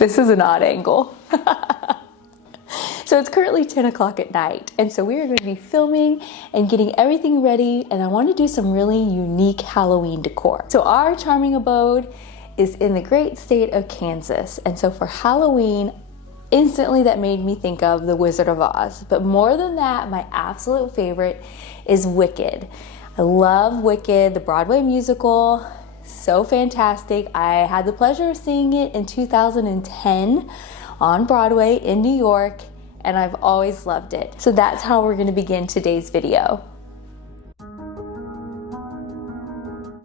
This is an odd angle. So it's currently 10 o'clock at night, and so we are going to be filming and getting everything ready, and I want to do some really unique Halloween decor. So our charming abode is in the great state of Kansas, and so for Halloween, instantly that made me think of The Wizard of Oz. But more than that, my absolute favorite is Wicked. I love Wicked, the Broadway musical. So fantastic. I had the pleasure of seeing it in 2010 on Broadway in New York, and I've always loved it. So that's how we're gonna begin today's video.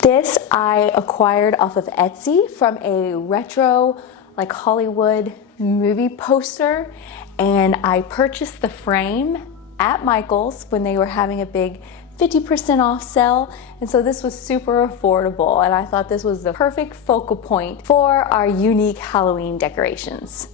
This I acquired off of Etsy from a retro, like Hollywood movie poster, and I purchased the frame at Michael's when they were having a big 50% off sale, and so this was super affordable, and I thought this was the perfect focal point for our unique Halloween decorations.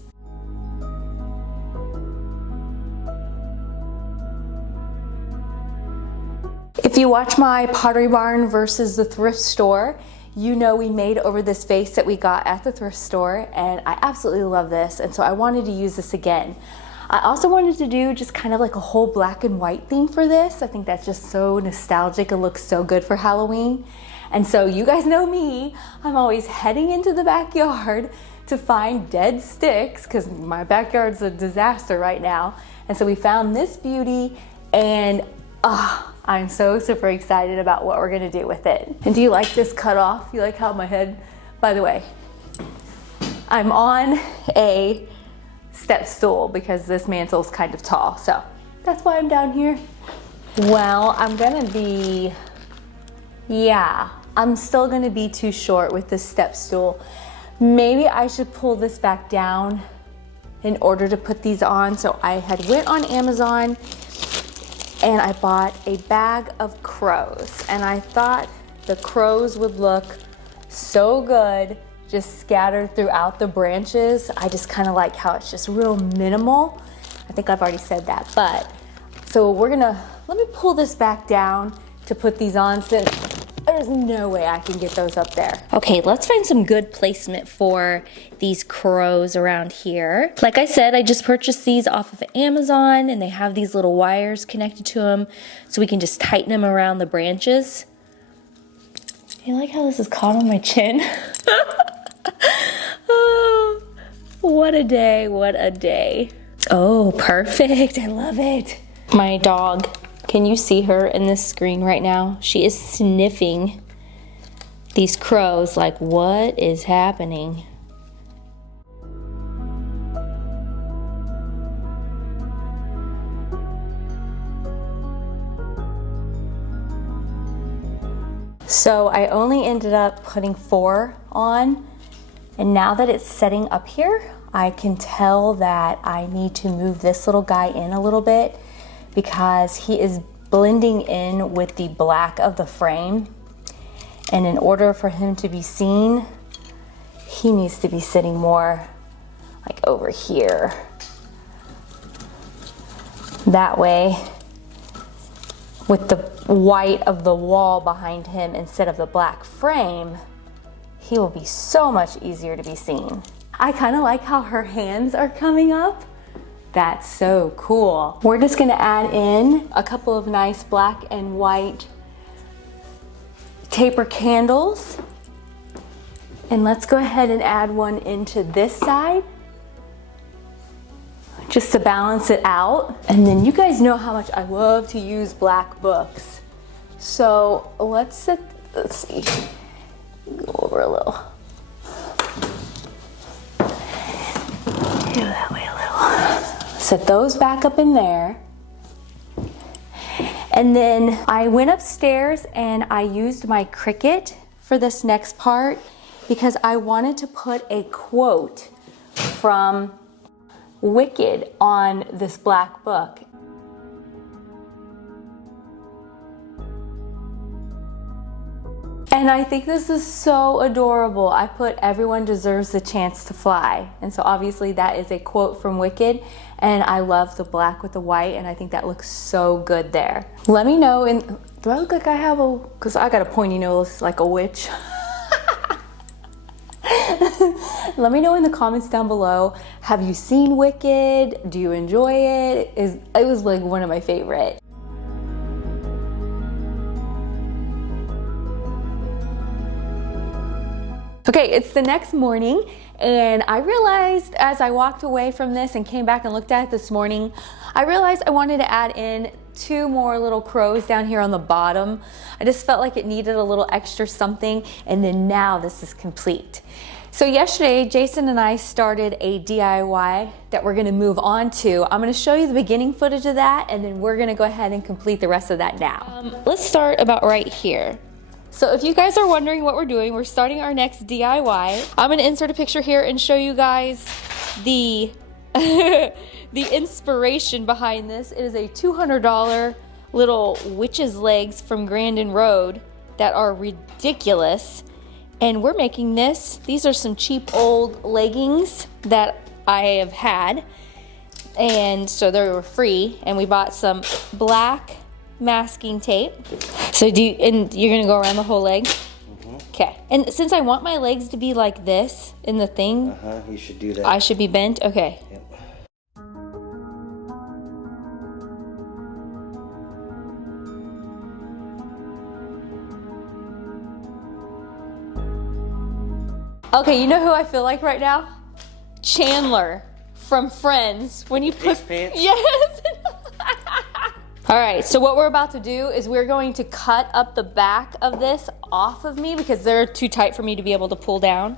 If you watch my Pottery Barn versus the thrift store, you know we made over this vase that we got at the thrift store, and I absolutely love this, and so I wanted to use this again. I also wanted to do just kind of like a whole black and white theme for this. I think that's just so nostalgic. It looks so good for Halloween. And so you guys know me, I'm always heading into the backyard to find dead sticks because my backyard's a disaster right now. And so we found this beauty, and I'm so super excited about what we're gonna do with it. And do you like this cut off? You like how my head, by the way, I'm on a step stool because this mantle's kind of tall, so that's why I'm down here. Well, I'm still gonna be too short with this step stool. Maybe I should pull this back down in order to put these on. So I had went on Amazon and I bought a bag of crows, and I thought the crows would look so good just scattered throughout the branches. I just kind of like how it's just real minimal. I think I've already said that, but so let me pull this back down to put these on since there's no way I can get those up there. Okay, let's find some good placement for these crows around here. Like I said, I just purchased these off of Amazon, and they have these little wires connected to them so we can just tighten them around the branches. You like how this is caught on my chin? Oh, what a day, what a day. Oh, perfect, I love it. My dog, can you see her in this screen right now? She is sniffing these crows like, what is happening? So I only ended up putting 4 on, and now that it's setting up here, I can tell that I need to move this little guy in a little bit because he is blending in with the black of the frame, and in order for him to be seen, he needs to be sitting more like over here. That way, with the white of the wall behind him instead of the black frame, he will be so much easier to be seen. I kind of like how her hands are coming up. That's so cool. We're just gonna add in a couple of nice black and white taper candles. And let's go ahead and add one into this side, just to balance it out. And then you guys know how much I love to use black books. So let's see, go over a little. Do that way a little. Set those back up in there. And then I went upstairs and I used my Cricut for this next part because I wanted to put a quote from Wicked on this black book. And I think this is so adorable. I put everyone deserves a chance to fly. And so obviously that is a quote from Wicked, and I love the black with the white, and I think that looks so good there. Let me know, and do I look like I have because I got a pointy nose like a witch. Let me know in the comments down below. Have you seen Wicked? Do you enjoy it? It was like one of my favorite. Okay, it's the next morning, and I realized as I walked away from this and came back and looked at it this morning, I realized I wanted to add in 2 more little crows down here on the bottom. I just felt like it needed a little extra something, and then now this is complete. So yesterday, Jason and I started a DIY that we're gonna move on to. I'm gonna show you the beginning footage of that, and then we're gonna go ahead and complete the rest of that now. Let's start about right here. So if you guys are wondering what we're doing, we're starting our next DIY. I'm gonna insert a picture here and show you guys the the inspiration behind this. It is a $200 little witch's legs from Grandin Road that are ridiculous. And we're making this. These are some cheap old leggings that I have had. And so they were free. And we bought some black masking tape. So and you're gonna go around the whole leg? Okay. And since I want my legs to be like this in the thing, you should do that. I should be bent? Okay. Yep. Okay, you know who I feel like right now? Chandler from Friends. When you put pants? Yes. All right, so what we're about to do is we're going to cut up the back of this off of me because they're too tight for me to be able to pull down.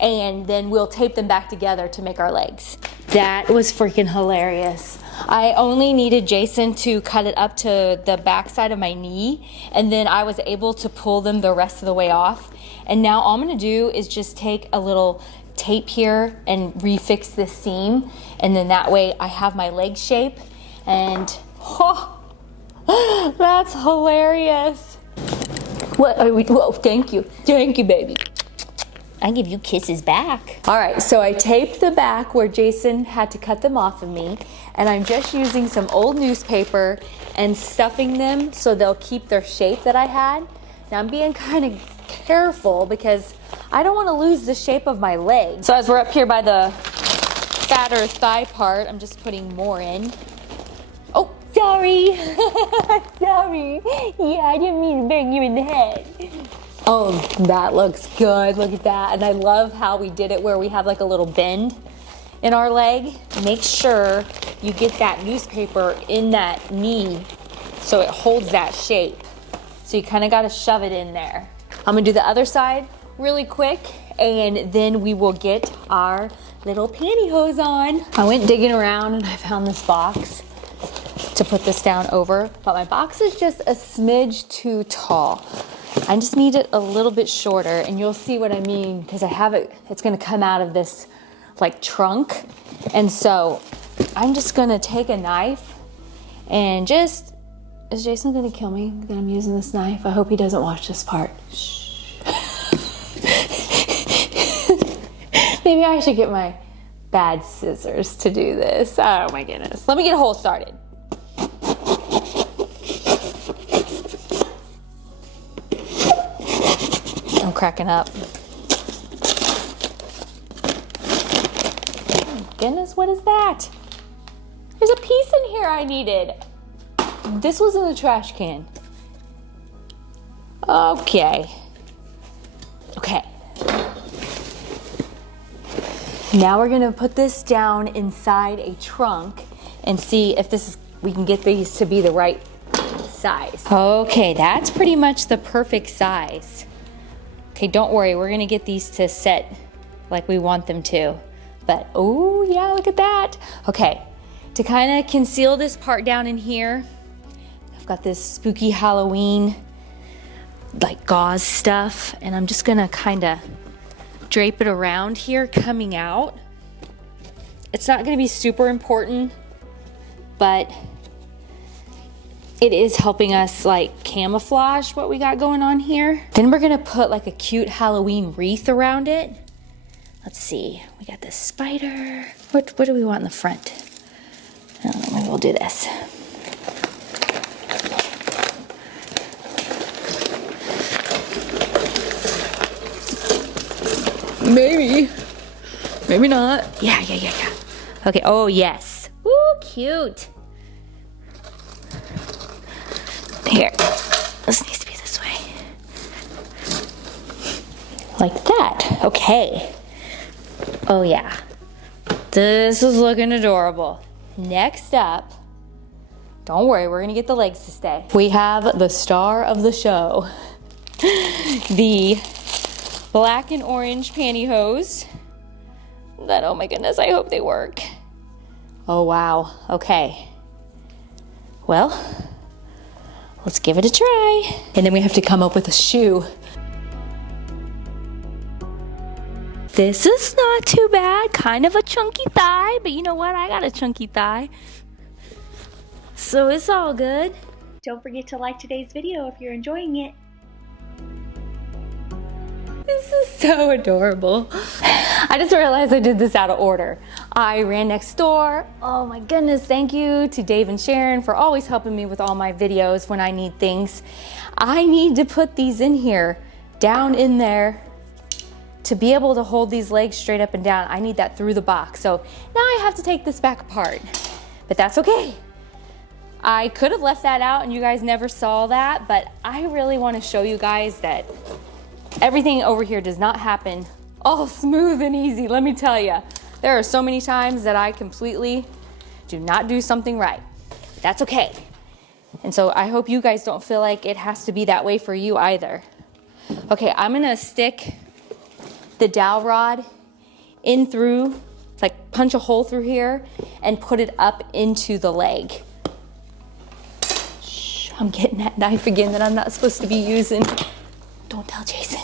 And then we'll tape them back together to make our legs. That was freaking hilarious. I only needed Jason to cut it up to the back side of my knee, and then I was able to pull them the rest of the way off. And now all I'm gonna do is just take a little tape here and refix this seam, and then that way I have my leg shape. And that's hilarious. What are we? Whoa, thank you, baby. I give you kisses back. All right, so I taped the back where Jason had to cut them off of me, and I'm just using some old newspaper and stuffing them so they'll keep their shape that I had. Now I'm being kind of careful because I don't want to lose the shape of my leg. So as we're up here by the fatter thigh part, I'm just putting more in. Oh, sorry. Sorry. Yeah, I didn't mean to bang you in the head. Oh, that looks good. Look at that. And I love how we did it where we have like a little bend in our leg. Make sure you get that newspaper in that knee so it holds that shape. So you kind of got to shove it in there. I'm gonna do the other side really quick, and then we will get our little pantyhose on. I went digging around and I found this box to put this down over, but my box is just a smidge too tall. I just need it a little bit shorter, and you'll see what I mean because I have it, it's gonna come out of this like trunk. And so I'm just gonna take a knife and just, is Jason gonna kill me that I'm using this knife? I hope he doesn't watch this part. Shh. Maybe I should get my bad scissors to do this. Oh my goodness. Let me get a hole started. I'm cracking up. Oh goodness, what is that? There's a piece in here I needed. This was in the trash can. Okay. Okay. Now we're gonna put this down inside a trunk and see if we can get these to be the right size. Okay, that's pretty much the perfect size. Okay, don't worry, we're gonna get these to set like we want them to. But, oh yeah, look at that. Okay, to kind of conceal this part down in here, I've got this spooky Halloween like gauze stuff, and I'm just gonna kind of drape it around here coming out. It's not gonna be super important, but it is helping us like camouflage what we got going on here. Then we're gonna put like a cute Halloween wreath around it. Let's see, we got this spider. What do we want in the front? I don't know, maybe we'll do this. Maybe. Maybe not. Yeah. Okay, oh yes. Ooh, cute. Here, this needs to be this way. Like that, okay. Oh yeah, this is looking adorable. Next up, don't worry, we're gonna get the legs to stay. We have the star of the show. The black and orange pantyhose. That, oh my goodness, I hope they work. Oh wow, okay. Well, let's give it a try. And then we have to come up with a shoe. This is not too bad, kind of a chunky thigh, but you know what, I got a chunky thigh. So it's all good. Don't forget to like today's video if you're enjoying it. This is so adorable. I just realized I did this out of order. I ran next door. Oh my goodness, thank you to Dave and Sharon for always helping me with all my videos when I need things. I need to put these in here, down in there, to be able to hold these legs straight up and down. I need that through the box. So now I have to take this back apart, but that's okay. I could have left that out and you guys never saw that, but I really want to show you guys that everything over here does not happen all smooth and easy. Let me tell you, there are so many times that I completely do not do something right. That's okay. And so I hope you guys don't feel like it has to be that way for you either. Okay, I'm gonna stick the dowel rod in through, like punch a hole through here and put it up into the leg. Shh, I'm getting that knife again that I'm not supposed to be using. Don't tell Jason.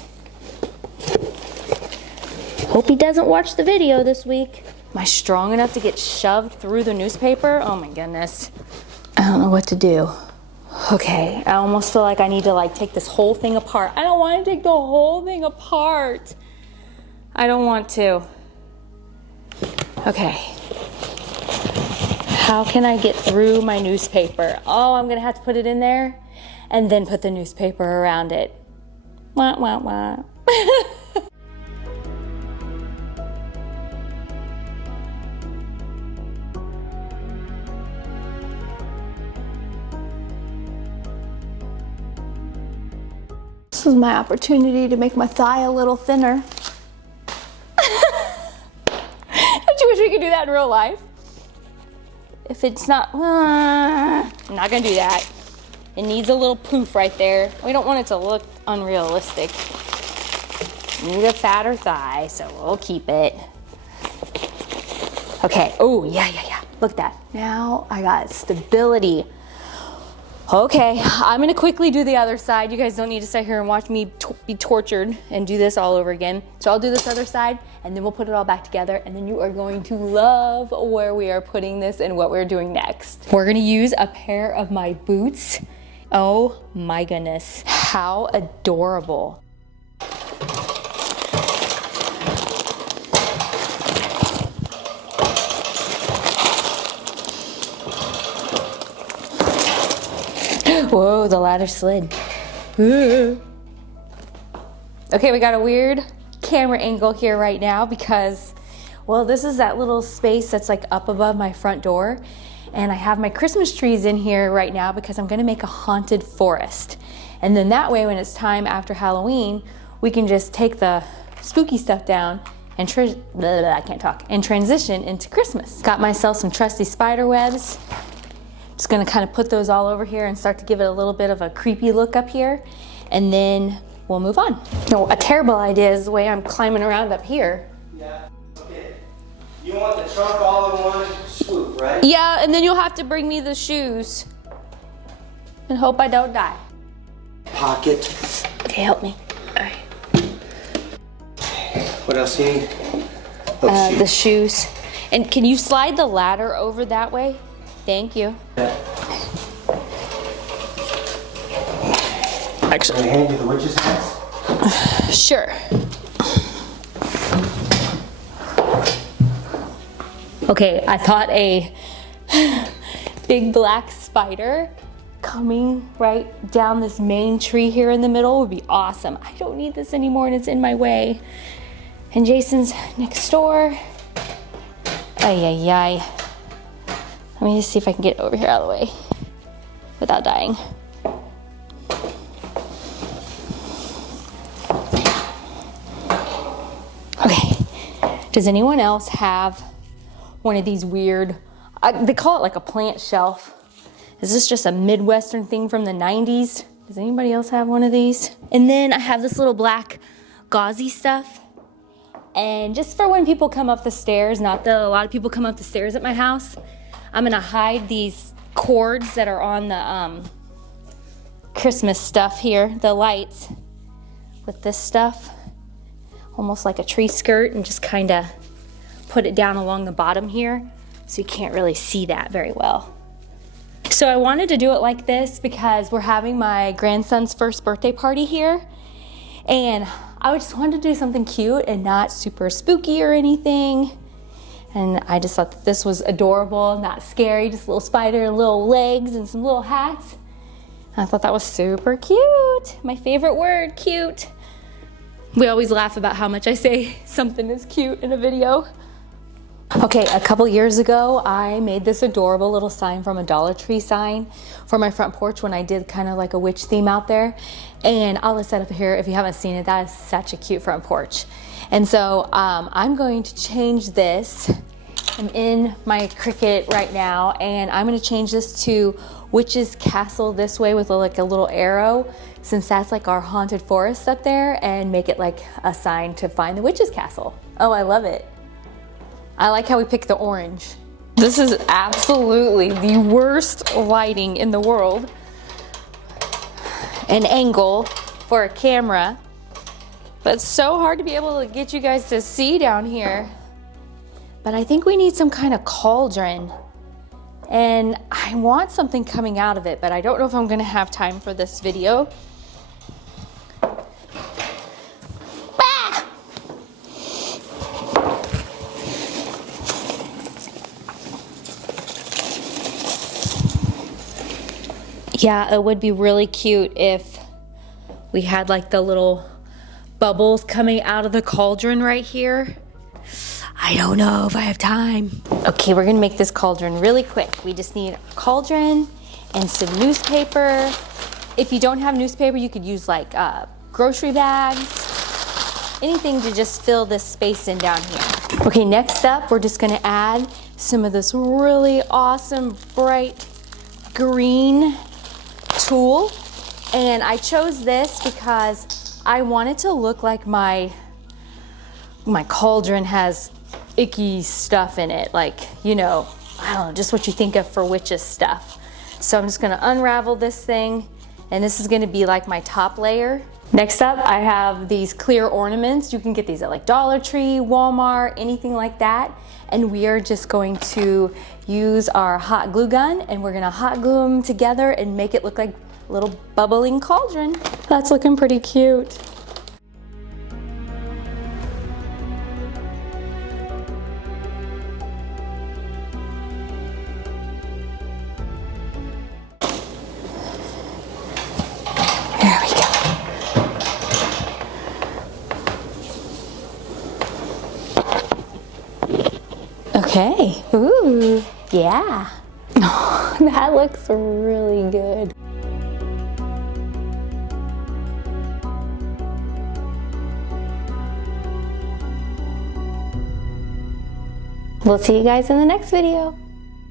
Hope he doesn't watch the video this week. Am I strong enough to get shoved through the newspaper? Oh my goodness. I don't know what to do. Okay, I almost feel like I need to like take this whole thing apart. I don't want to take the whole thing apart. I don't want to. Okay. How can I get through my newspaper? Oh, I'm gonna have to put it in there and then put the newspaper around it. Wah, wah, wah. This is my opportunity to make my thigh a little thinner. Don't you wish we could do that in real life? If it's not, I'm not gonna do that. It needs a little poof right there. We don't want it to look unrealistic. We need a fatter thigh, so we'll keep it. Okay, oh, yeah. Look at that. Now I got stability. Okay, I'm gonna quickly do the other side. You guys don't need to sit here and watch me be tortured and do this all over again. So I'll do this other side and then we'll put it all back together and then you are going to love where we are putting this and what we're doing next. We're gonna use a pair of my boots. Oh my goodness, how adorable. Whoa, the ladder slid. Okay, we got a weird camera angle here right now because, well, this is that little space that's like up above my front door. And I have my Christmas trees in here right now because I'm gonna make a haunted forest. And then that way, when it's time after Halloween, we can just take the spooky stuff down and and transition into Christmas. Got myself some trusty spider webs. Just gonna kind of put those all over here and start to give it a little bit of a creepy look up here, and then we'll move on. No, a terrible idea is the way I'm climbing around up here. Yeah, okay. You want the trunk all in one swoop, right? Yeah, and then you'll have to bring me the shoes and hope I don't die. Pocket. Okay, help me. All right. What else you need? Oh, The shoes. And can you slide the ladder over that way? Thank you. Actually, can I hand you the witch's hats? Sure. Okay, I thought a big black spider coming right down this main tree here in the middle would be awesome. I don't need this anymore and it's in my way. And Jason's next door. Ay, ay, ay. Let me just see if I can get over here out of the way without dying. Okay, does anyone else have one of these weird, they call it like a plant shelf. Is this just a Midwestern thing from the 90s? Does anybody else have one of these? And then I have this little black gauzy stuff. And just for when people come up the stairs, not that a lot of people come up the stairs at my house, I'm gonna hide these cords that are on the Christmas stuff here, the lights, with this stuff, almost like a tree skirt, and just kinda put it down along the bottom here so you can't really see that very well. So I wanted to do it like this because we're having my grandson's first birthday party here, and I just wanted to do something cute and not super spooky or anything. And I just thought that this was adorable, not scary, just a little spider and little legs and some little hats. And I thought that was super cute. My favorite word, cute. We always laugh about how much I say something is cute in a video. Okay, a couple years ago, I made this adorable little sign from a Dollar Tree sign for my front porch when I did kind of like a witch theme out there. And I'll list that up here if you haven't seen it. That is such a cute front porch. And so I'm going to change this. I'm in my Cricut right now, and I'm gonna change this to Witch's Castle this way with like a little arrow, since that's like our haunted forest up there, and make it like a sign to find the Witch's Castle. Oh, I love it. I like how we picked the orange. This is absolutely the worst lighting in the world. An angle for a camera. But it's so hard to be able to get you guys to see down here. But I think we need some kind of cauldron. And I want something coming out of it, but I don't know if I'm gonna have time for this video. Yeah, it would be really cute if we had like the little bubbles coming out of the cauldron right here. I don't know if I have time. Okay, we're gonna make this cauldron really quick. We just need a cauldron and some newspaper. If you don't have newspaper, you could use like grocery bags, anything to just fill this space in down here. Okay, next up, we're just gonna add some of this really awesome bright green tool. And I chose this because I want it to look like my cauldron has icky stuff in it, like, you know, I don't know, just what you think of for witches stuff. So I'm just gonna unravel this thing, and this is gonna be like my top layer. Next up, I have these clear ornaments. You can get these at like Dollar Tree, Walmart, anything like that. And we are just going to use our hot glue gun, and we're gonna hot glue them together and make it look like a little bubbling cauldron. That's looking pretty cute. There we go. Okay, ooh, yeah. That looks really good. We'll see you guys in the next video.